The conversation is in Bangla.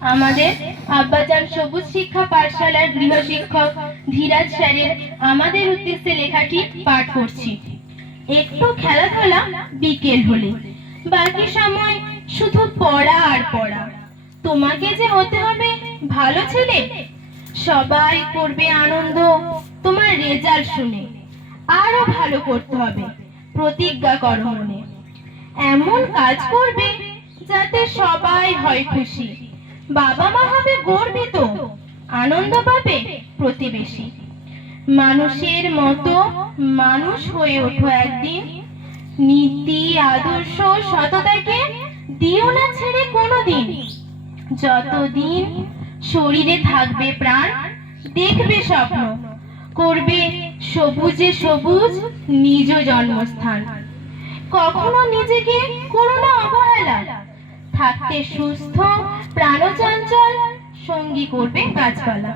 আমাদের আব্বাজান সবুজ শিক্ষা পাঠশালার গৃহশিক্ষক ধীরাজ স্যারের আমাদের উদ্দেশ্যে লেখাটি পাঠ করছি। একটু খেলাধুলা বিকেল হলে, বাকি সময় শুধু পড়া আর পড়া। তোমাকে যে হতে হবে ভালো ছেলে, সবাই করবে আনন্দ তোমার রেজাল্ট শুনে। আরো ভালো করতে হবে, প্রতিজ্ঞা করো মনে। এমন কাজ করবে যাতে সবাই হয় খুশি, বাবা মা হবে গর্বিত, আনন্দ পাবে প্রতিবেশী। মানুষের মতো মানুষ হয়ে ওঠো একদিন, নীতি আদর্শ সততাকে দিও না ছেড়ে কোনোদিন। যতদিন শরীরে থাকবে প্রাণ, দেখবে স্বপ্ন, করবে সবুজে সবুজ নিজ জন্মস্থান। কখনো নিজেকে করো না অবহেলা, থাকতে সুস্থ প্রাণচঞ্চল, সঙ্গী করবে গাছপালা।